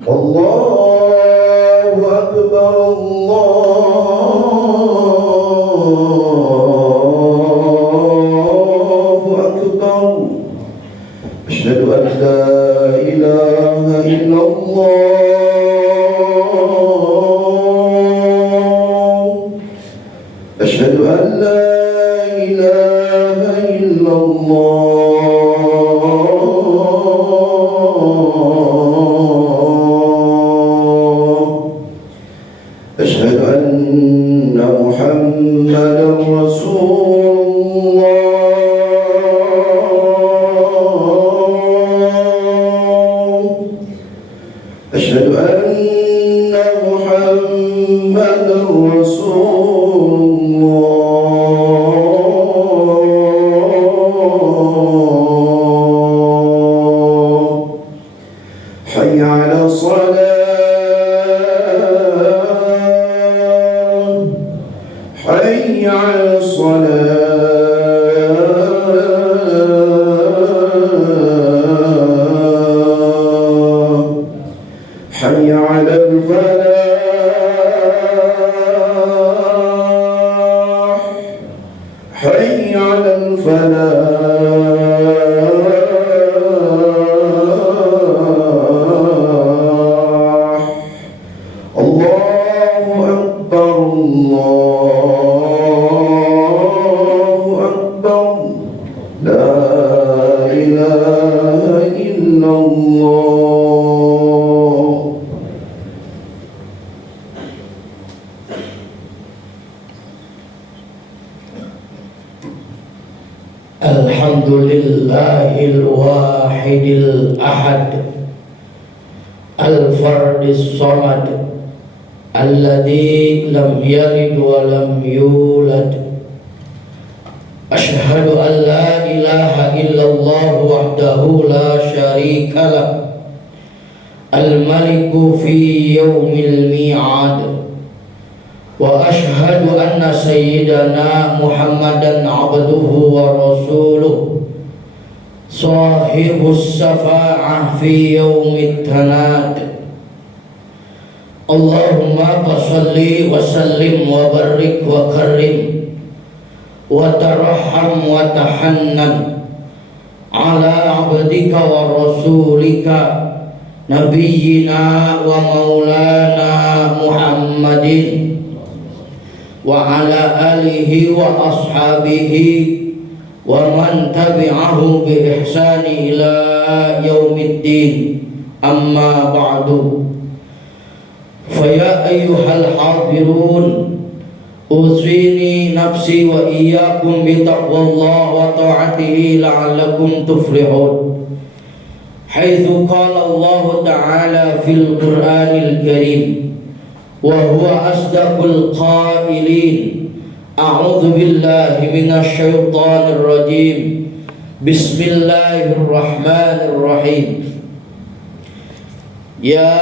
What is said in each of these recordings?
الله أكبر الله أكبر أشهد أن لا إله إلا الله أشهد أن لا إله إلا الله أشهد أن محمدا رسول الله أشهد أن محمدا رسول الله حي على الصلاة حي على الصلاة حي على الفلاح حي على الفلاح الله أكبر الله أكبر لا إله إلا الله Alhamdulillahil wahidil ahad al-fardis samad alladzi lam yalid wa lam yulad asyhadu an la ilaha illallah wahdahu la syarika lah al-maliku fi yaumil mi'ad wa ashhadu anna sayyidana Muhammadan abduhu wa rasuluh sahibus safa'ah fi yaumit tanad. Allahumma salli wa sallim wa barik wa karim wa tarahham wa tahannan ala abdika wa rasulika nabiyyina wa maulana Muhammadin wa ala alihi wa ashabihi wa man tabi'ahu bi ihsani ila yaumiddin, amma ba'du. Fa ya ayyuhal hadirun usini nafsi wa iyyakum bi taqwallah wa ta'atihi la'allakum tuflihun. Haitsu qala Allah ta'ala fil Qur'anil Karim wa huwa asdaqul qailin. A'udzu billahi minasy syaithanir rajim. Bismillahirrahmanirrahim. Ya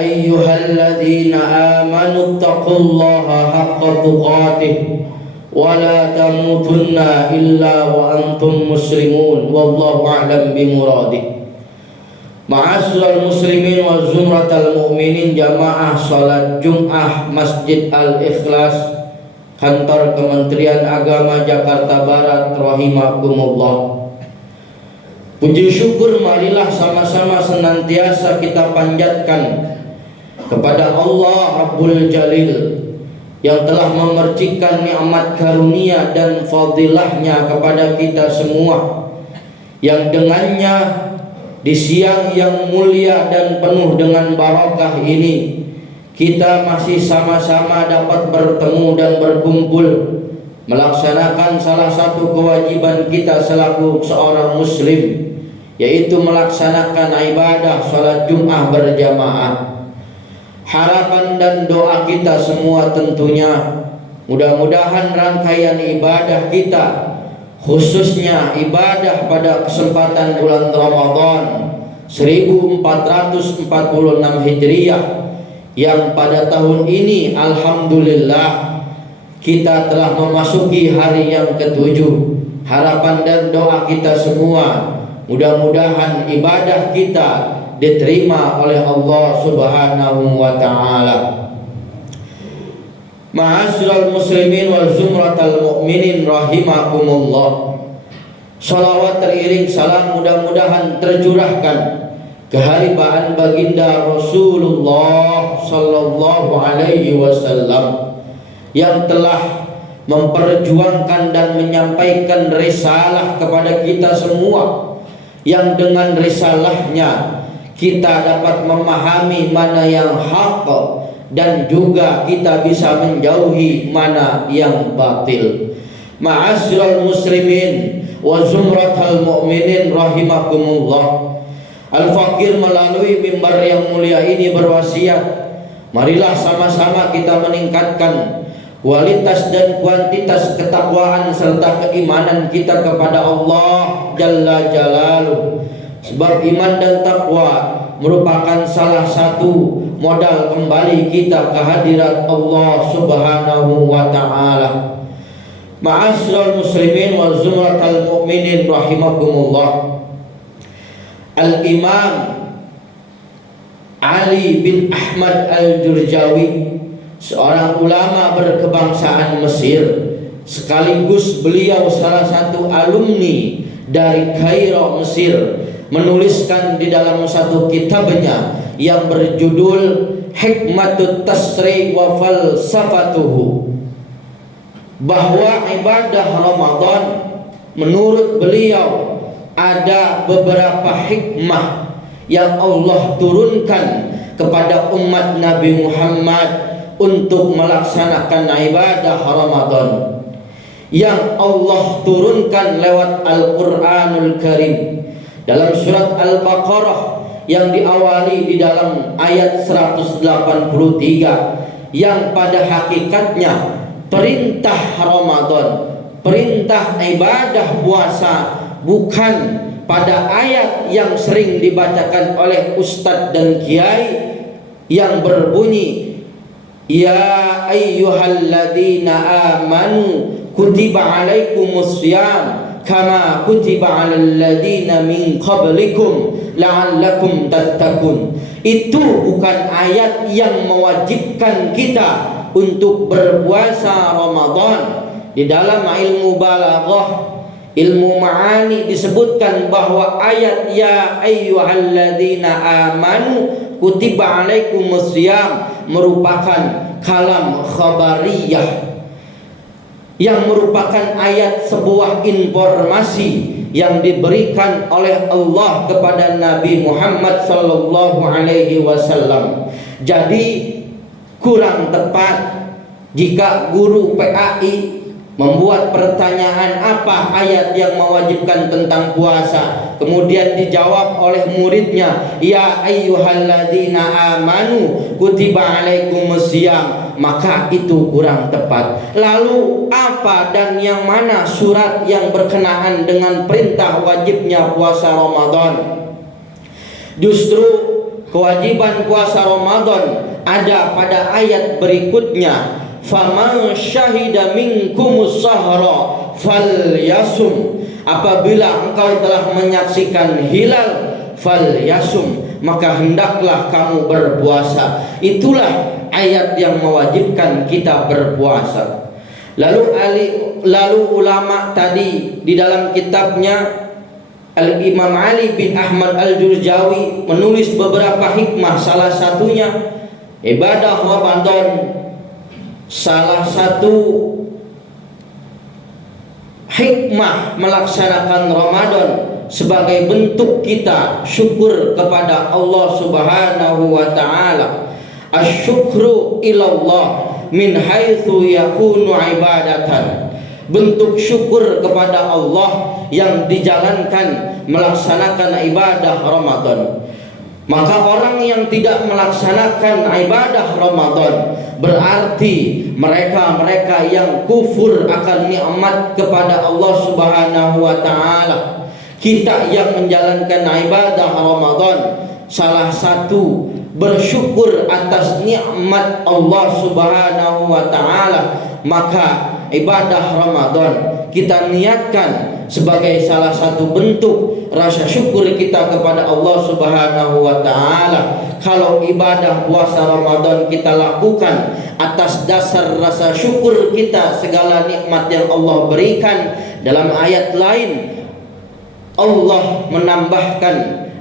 ayyuhalladzina amanu taqullaha haqqa tuqatih wa la tamutunna illa wa antum muslimun. Wallahu a'lam bimuradih. Ma'asyiral muslimin wa zumratal mu'minin, jamaah salat Jum'ah Masjid Al-Ikhlas, Kantor Kementerian Agama Jakarta Barat, rahimakumullah. Puji syukur marilah sama-sama senantiasa kita panjatkan kepada Allah Rabbul Jalil yang telah memercikan nikmat karunia dan fadilahnya kepada kita semua, yang dengannya di siang yang mulia dan penuh dengan barakah ini kita masih sama-sama dapat bertemu dan berkumpul melaksanakan salah satu kewajiban kita selaku seorang muslim, yaitu melaksanakan ibadah salat Jum'ah berjamaah. Harapan dan doa kita semua tentunya mudah-mudahan rangkaian ibadah kita, khususnya ibadah pada kesempatan bulan Ramadan 1446 Hijriah, yang pada tahun ini alhamdulillah kita telah memasuki hari yang ketujuh. Harapan dan doa kita semua mudah-mudahan ibadah kita diterima oleh Allah Subhanahu wa taala. Ma'asyiral muslimin wal zumratal mu'minin rahimakumullah. Salawat teriring salam mudah-mudahan tercurahkan keharibaan baginda Rasulullah sallallahu alaihi wasallam yang telah memperjuangkan dan menyampaikan risalah kepada kita semua, yang dengan risalahnya kita dapat memahami mana yang hak dan juga kita bisa menjauhi mana yang batil. Ma'asyiral muslimin wa zumratal mu'minin rahimakumullah. Al-Fakir melalui mimbar yang mulia ini berwasiat, marilah sama-sama kita meningkatkan kualitas dan kuantitas ketakwaan serta keimanan kita kepada Allah Jalla Jalaluh. Sebab iman dan takwa merupakan salah satu modal kembali kita ke hadirat Allah Subhanahu wa taala. Ma'asyiral muslimin wal zumratal mu'minin rahimakumullah. Al-Imam Ali bin Ahmad Al-Jurjawi, seorang ulama berkebangsaan Mesir, sekaligus beliau salah satu alumni dari Kairo, Mesir, menuliskan di dalam satu kitabnya yang berjudul Hikmatut Tasri wa Falsafatuhu, bahwa ibadah Ramadan menurut beliau ada beberapa hikmah yang Allah turunkan kepada umat Nabi Muhammad untuk melaksanakan ibadah Ramadan, yang Allah turunkan lewat Al-Quranul Karim dalam surat Al-Baqarah yang diawali di dalam ayat 183, yang pada hakikatnya perintah Ramadan, perintah ibadah puasa, bukan pada ayat yang sering dibacakan oleh ustadz dan kiai yang berbunyi ya ayyuhalladzina amanu kutiba alaikumus syiyam kama kutiba alal ladzina min qablikum la'allakum tattaqun. Itu bukan ayat yang mewajibkan kita untuk berpuasa Ramadan. Di dalam ilmu balaghah, ilmu ma'ani disebutkan bahwa ayat ya ayyuhalladzina amanu kutiba alaikumus syiyam merupakan kalam khabariyah, yang merupakan ayat sebuah informasi yang diberikan oleh Allah kepada Nabi Muhammad sallallahu alaihi wasallam. Jadi kurang tepat jika guru PAI membuat pertanyaan apa ayat yang mewajibkan tentang puasa, kemudian dijawab oleh muridnya ya ayyuhalladzina amanu kutiba alaikumus syiyam, maka itu kurang tepat. Lalu apa dan yang mana surat yang berkenaan dengan perintah wajibnya puasa Ramadan? Justru kewajiban puasa Ramadan ada pada ayat berikutnya, faman syahida minkumus sahra falyasum, apabila engkau telah menyaksikan hilal falyasum, maka hendaklah kamu berpuasa. Itulah ayat yang mewajibkan kita berpuasa. Lalu ulama tadi di dalam kitabnya Al-Imam Ali bin Ahmad Al-Jurjawi menulis beberapa hikmah, salah satunya ibadah Ramadan. Salah satu hikmah melaksanakan Ramadan sebagai bentuk kita syukur kepada Allah Subhanahu wa taala. Asyukru ilallah min haitsu yakunu ibadatan. Bentuk syukur kepada Allah yang dijalankan melaksanakan ibadah Ramadan. Maka orang yang tidak melaksanakan ibadah Ramadan berarti mereka yang kufur akan nikmat kepada Allah Subhanahu wa taala. Kita yang menjalankan ibadah Ramadan, salah satu bersyukur atas nikmat Allah Subhanahu wa taala, maka ibadah Ramadan kita niatkan sebagai salah satu bentuk rasa syukur kita kepada Allah Subhanahu wa taala. Kalau ibadah puasa Ramadan kita lakukan atas dasar rasa syukur kita segala nikmat yang Allah berikan. Dalam ayat lain Allah menambahkan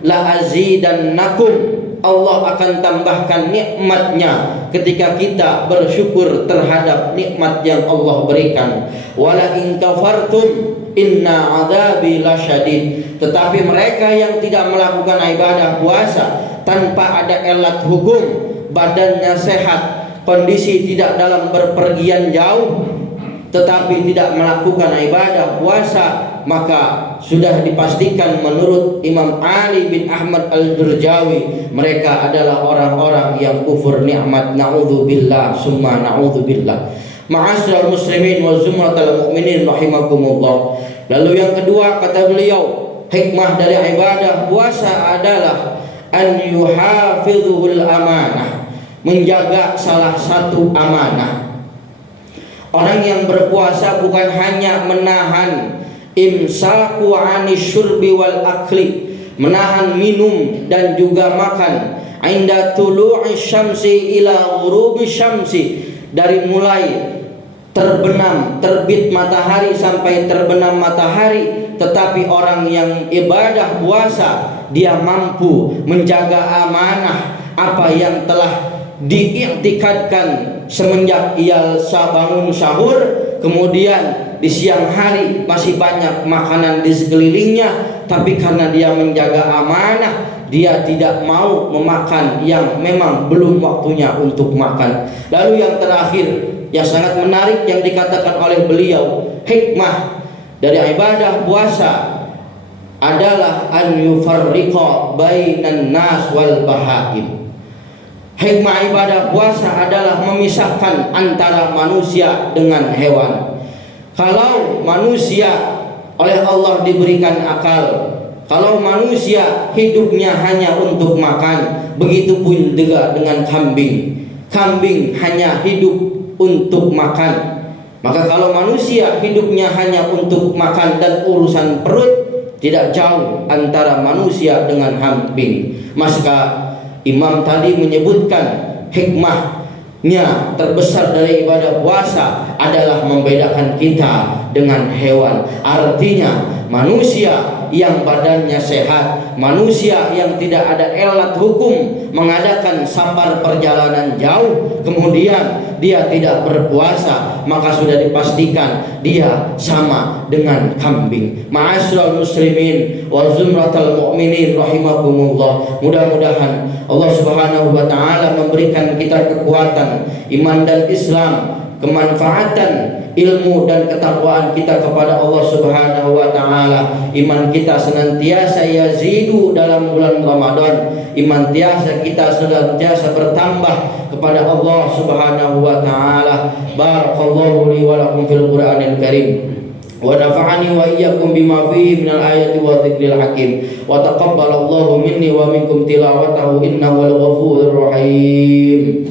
la azidannakum, Allah akan tambahkan nikmatnya ketika kita bersyukur terhadap nikmat yang Allah berikan. Wala in kafartum inna adzabi lasyadid. Tetapi mereka yang tidak melakukan ibadah puasa tanpa ada elat hukum, badannya sehat, kondisi tidak dalam berpergian jauh, tetapi tidak melakukan ibadah puasa, maka sudah dipastikan menurut Imam Ali bin Ahmad Al-Durjawi, mereka adalah orang-orang yang kufur nikmat. Na'udzubillah summa na'udzubillah. Ma'asyiral muslimin wa zumratal mu'minin rahimakumullah. Lalu yang kedua kata beliau, hikmah dari ibadah puasa adalah an yuhafizul amanah, menjaga salah satu amanah. Orang yang berpuasa bukan hanya menahan imsaku anis syurbi wal akli, menahan minum dan juga makan, inda tulu'i syamsi ila ghurubi syamsi, dari mulai terbenam terbit matahari sampai terbenam matahari. Tetapi orang yang ibadah puasa, dia mampu menjaga amanah apa yang telah diiktikadkan semenjak ia bangun sahur, kemudian di siang hari masih banyak makanan di sekelilingnya, tapi karena dia menjaga amanah, dia tidak mau memakan yang memang belum waktunya untuk makan. Lalu yang terakhir yang sangat menarik yang dikatakan oleh beliau, hikmah dari ibadah puasa adalah an yufarriqa bainan nas wal bahaim. Hikmah ibadah puasa adalah memisahkan antara manusia dengan hewan. Kalau manusia oleh Allah diberikan akal, kalau manusia hidupnya hanya untuk makan, begitupun juga dengan kambing. Kambing hanya hidup untuk makan. Maka kalau manusia hidupnya hanya untuk makan dan urusan perut, tidak jauh antara manusia dengan kambing. Maka Imam tadi menyebutkan hikmahnya terbesar dari ibadah puasa adalah membedakan kita dengan hewan. Artinya manusia yang badannya sehat, manusia yang tidak ada elat hukum mengadakan safar perjalanan jauh, kemudian dia tidak berpuasa, maka sudah dipastikan dia sama dengan kambing. Ma'asyiral muslimin wa zumratal mu'minin rahimakumullah. Mudah-mudahan Allah Subhanahu wa taala memberikan kita kekuatan iman dan Islam, kemanfaatan ilmu dan ketakwaan kita kepada Allah Subhanahu wa taala. Iman kita senantiasa yazidu dalam bulan Ramadan. Iman kita senantiasa bertambah kepada Allah Subhanahu wa taala. Barakallahu li wa lakum fil Qur'anil Karim. Wa nafa'ani wa iyyakum bima fihi minal ayati wa dzikril hakim. Wa taqabbalallahu minni wa minkum tilawatahu innahu wal ghafurur rahim.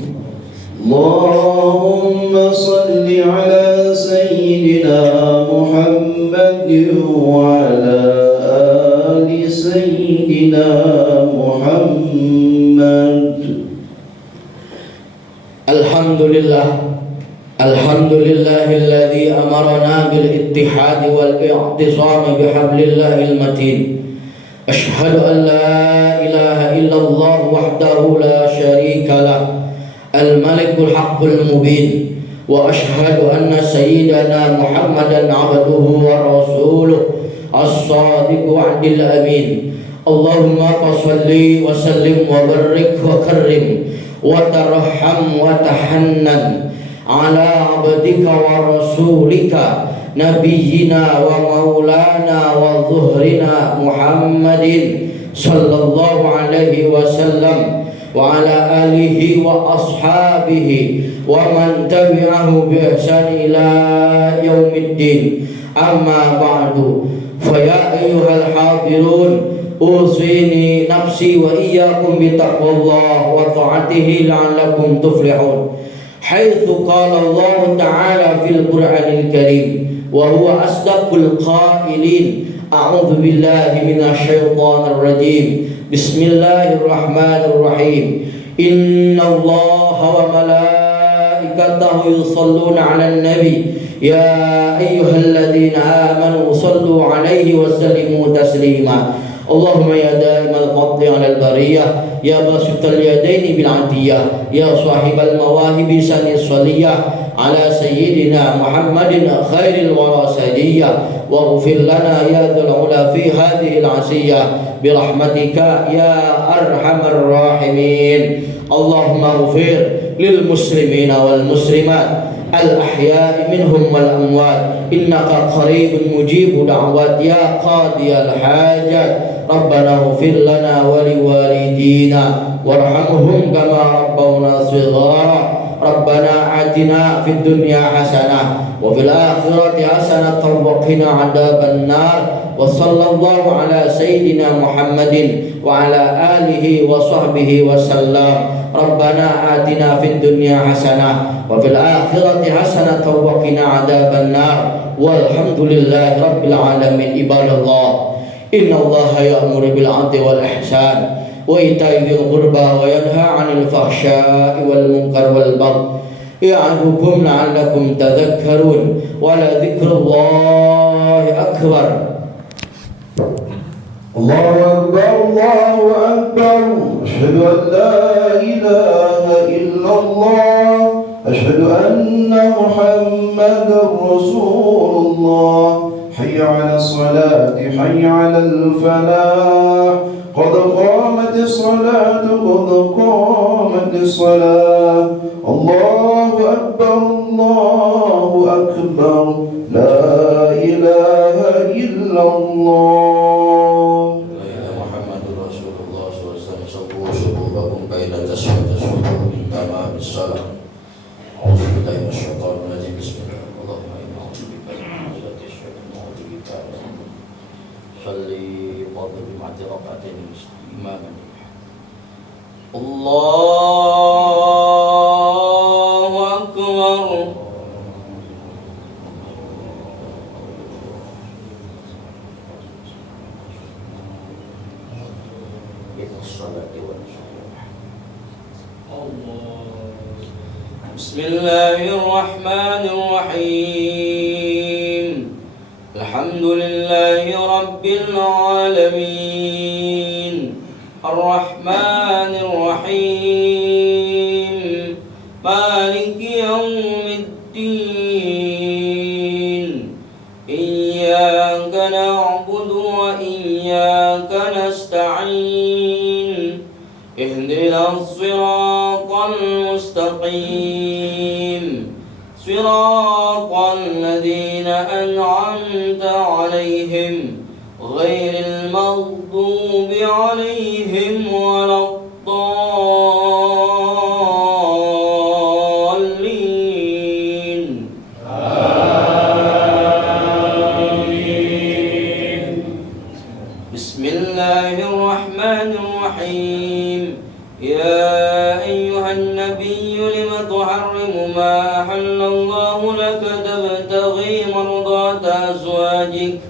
Allahumma salli ala sayyidina Muhammad wa ala ali sayyidina Muhammad. Alhamdulillah. Alhamdulillahilladzi amarna bil ittihadi wal i'tisami bihablillahil matin. Ashhadu an la ilaha illallah wahdahu la syarika lah, al-malikul haqqul mubin, wa ashhadu anna sayyidana Muhammadan abduhu wa rasuluh as-sadiqu wa'dil amin. Allahumma salli wa sallim wa barik wa karrim wa tarham wa tahannan ala abdika wa rasulika nabiyyina wa maulana wa zuhrina Muhammadin sallallahu alaihi wasallam wa ala alihi wa ashabihi wa man tabi'ahu bi ihsan ila yaumiddin. Amma ba'du, fa ya ayyuhal hadirun, usini nafsi wa iyyakum bi taqwallah wa ta'atihi la'allakum tuflihun. Haitsu qala Allah ta'ala fil Qur'anil Karim wa huwa asdaqul qailin A'udzu billahi minasyaitonir rajim. Bismillahirrahmanirrahim. Innallaha wa malaikatahu yusholluna 'alan nabi. Ya ayyuhalladzina amanu shallu 'alaihi wa sallimu taslima. Allahumma ya daimal fadli 'alal bariyah, ya basital yadaini bil 'atiyah, ya sahibal mawahibi sanis saliyah, ala sayyidina Muhammadin khairil wara sadiyah, waghfir lana ya dzal ula fi hadhihi al 'asiyah bi rahmatika ya arhamar rahimin. Allahumma ighfir lil muslimina wal muslimat al-ahya'i minhum wal amwat, innaka qaribun mujibu da'wat ya qadiyal hajat. Rabbana ighfir lana wa liwalidina warhamhum kama rabbawna shighara. Rabbana atina fid dunya hasanah wa fil akhirati hasanah wa qina adzaban nar. Wa sallallahu ala sayyidina Muhammadin wa ala alihi wa sahbihi wa sallam. Rabbana atina fid dunya hasanah wa fil akhirati hasanah wa qina adzaban nar. Walhamdulillahi rabbil alamin. Ibadallah, innallaha ya'muru bil 'adli wal ihsan wa ita'i dzil qurba wa yanha 'anil fahsya'i wal munkar wal baghi ya'idhukum la'allakum tadhakkarun. Wa la dzikrullahi akbar. Allahu akbar, Allahu akbar. Asyhadu an la ilaha illallah, asyhadu anna Muhammadar Rasulullah. Hayya 'alas salati, hayya 'alal falah. Qad qamatis salatu, qad qamatis salah. Allahu akbar, Allahu akbar. La ilaha illallah. Allahu akbar. Bismillahirrahmanirrahim. Alhamdulillahi rabbil alamin. Ar-Rahmanir Rahim. Maliki yaumiddin. Iyyaka na'budu wa iyyaka nasta'in. Ihdinas siratal mustaqim. Siratal ladzina an'amta 'alaihim ghairil maghdubi 'alaihim waladdallin. Amin. Bismillahirrahmanirrahim. Ya ayyuhan nabiyyu lima tuharrimu ma ahallallahu laka tabtaghi mardata azwajik.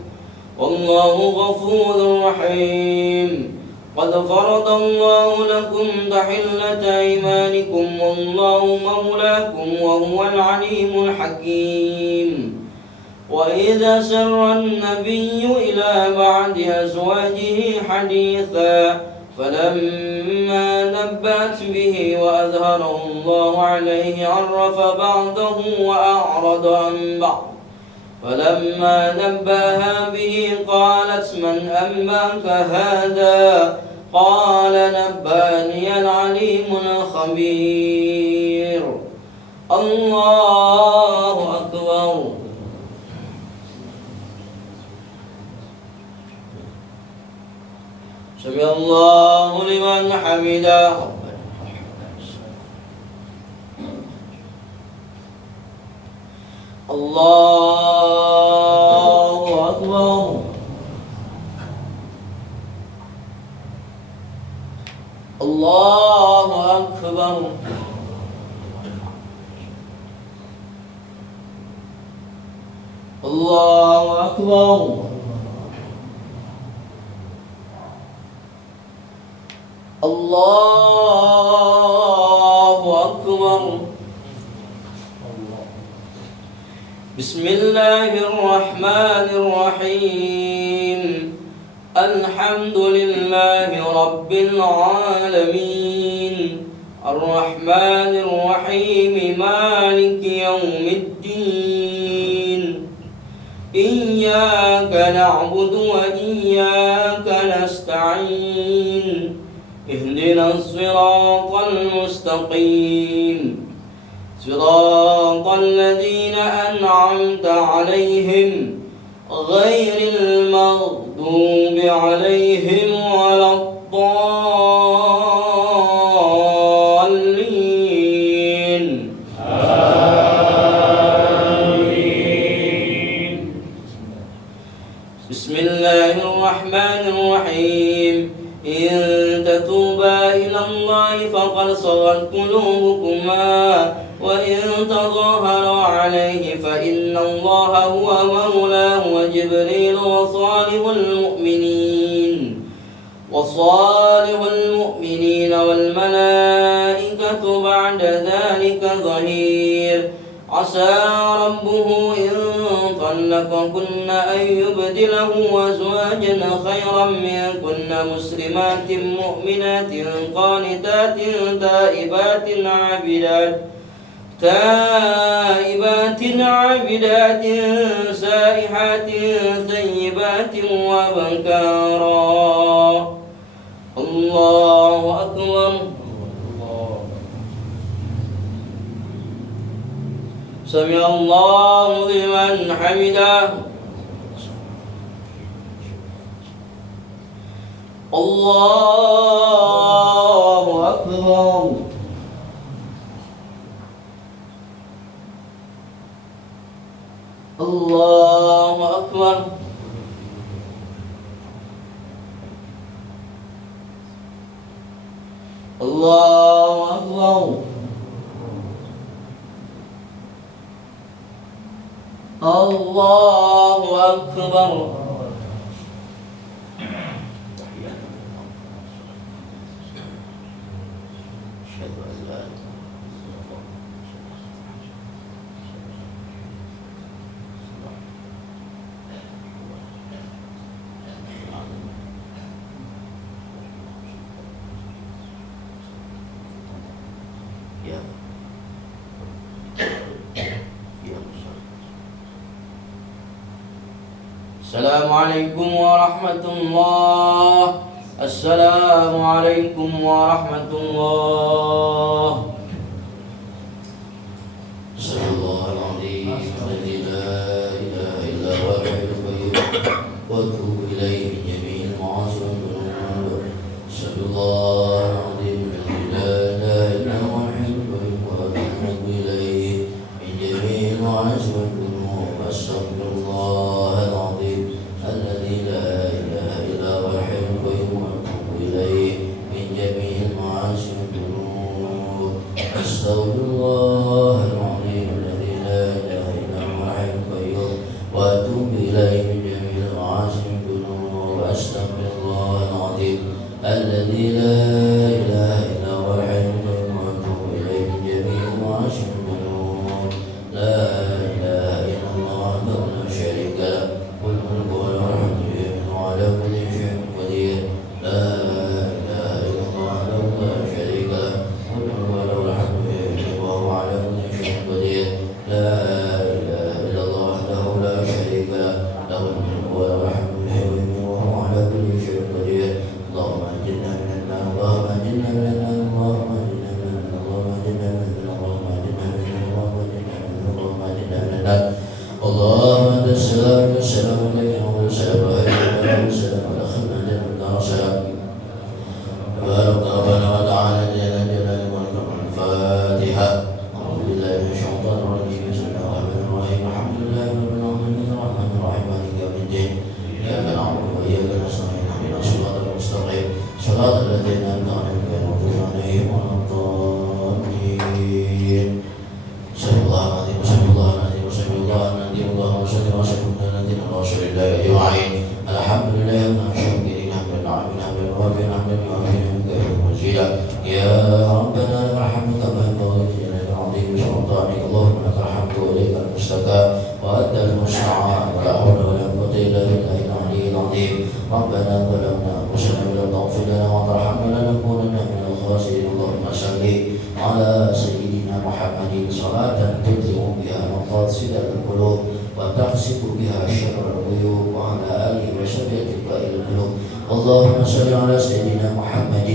Wallahu ghafurur rahim. Qad faradallahu lakum tahillata aymanikum wallahu mawlakum wa huwal alimul hakim. Wa idza sarra an-nabiyyu ila ba'di azwajihi haditha falamma nabbat bihi wa azharahu Allahu alayhi 'arafa ba'dahu wa a'rada an ba'd. فلما نبأها به قالت من أنبأك هذا قال نبأني العليم الخبير. الله أكبر. سمع الله لمن حمده. الله أكبر. الله أكبر. الله أكبر. الله أكبر. بسم الله الرحمن الرحيم. الحمد لله رب العالمين الرحمن الرحيم مالك يوم الدين إياك نعبد وإياك نستعين اهدنا الصراط المستقيم صراط الذين أنعمت عليهم غير المغضوب عليهم ولا الضالين. آمين. بسم الله الرحمن الرحيم. إن تتوبا إلى الله فقد صغت قلوبكما وإن تظاهرا عليه فإن الله هو مولاه وجبريل وصالح المؤمنين والملائكة بعد ذلك ظهير. عسى ربه إن طلقكن أن يبدله أزواجا خيرا منكن مسلمات مؤمنات قانتات تائبات عابدات سائحات ثيبات وبكارا. الله أكبر. سمع الله لمن حمده. الله أكبر. الله أكبر. الله أكبر. الله أكبر. Assalamualaikum warahmatullah. Assalamualaikum warahmatullah. Assalamualaikum صل على سيدنا محمد صلاة تبلغ بها مقاصد القلوب وتقصد بها شر الغيوب وعلى آله وصحبه أتباع القلوب. اللهم صل على سيدنا محمد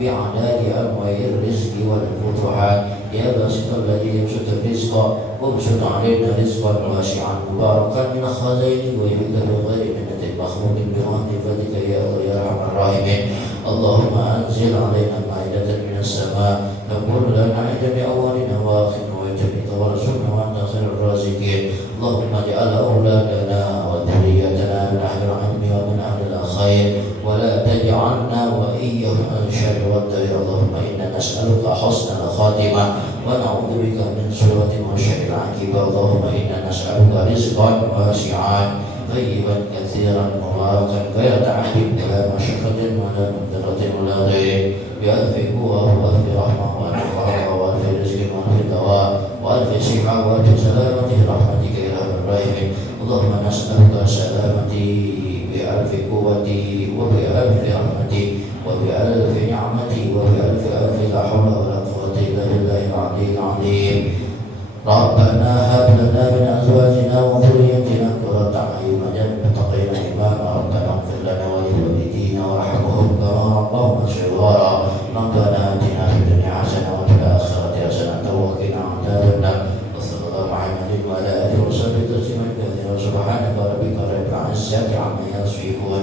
بعدد أنواع الرزق والفتوحات يا باسط الذي يبسط الرزق وابسط علينا رزقا واسعا مباركا من خزائن ويحيك بغير منة مخلوق برحمة فضلك يا الله يا أرحم الراحمين. اللهم أنزل علينا مائدة من السماء تقول لنا عيدا لأولنا وآخرنا وجميع ورسولنا وأنت خير الرازقين. اللهم اجعل أولادنا وذريتنا من أهل العلم ومن أهل الخير ولا تجعلنا وإياهم عن الشر والضير. اللهم إنا نسألك حسن الخاتمة ونعوذ بك من سوء وشر العاقبة. اللهم إنا نسألك رزقا واسعا طيبا كثيرا مباركا غير تعجب ولا مشقة ولا مقدرة ولا ضيق بألف قوة وألف رحمة وألف بركة وألف رزق وألف دواء وألف صحة وألف سلامة برحمتك يا أرحم الراحمين. اللهم نسألك سلامتي بألف قوتي وبألف رحمتي وبألف نعمتي وبألف ألف لا حول ولا قوة إلا بالله العلي العظيم. ربنا هب لنا من أزواجنا وذريتنا قرة أعين واجعلنا للمتقين إماما. ربنا اغفر لنا ولوالدينا وارحمهم كما ربونا صغارا. ربنا آتنا في الدنيا حسنة وفي الآخرة حسنة وقنا عذاب النار. وصلى الله على محمد وعلى آله وصحبه تسليما كثيرا. سبحانك ربك رب العزة عما يصفون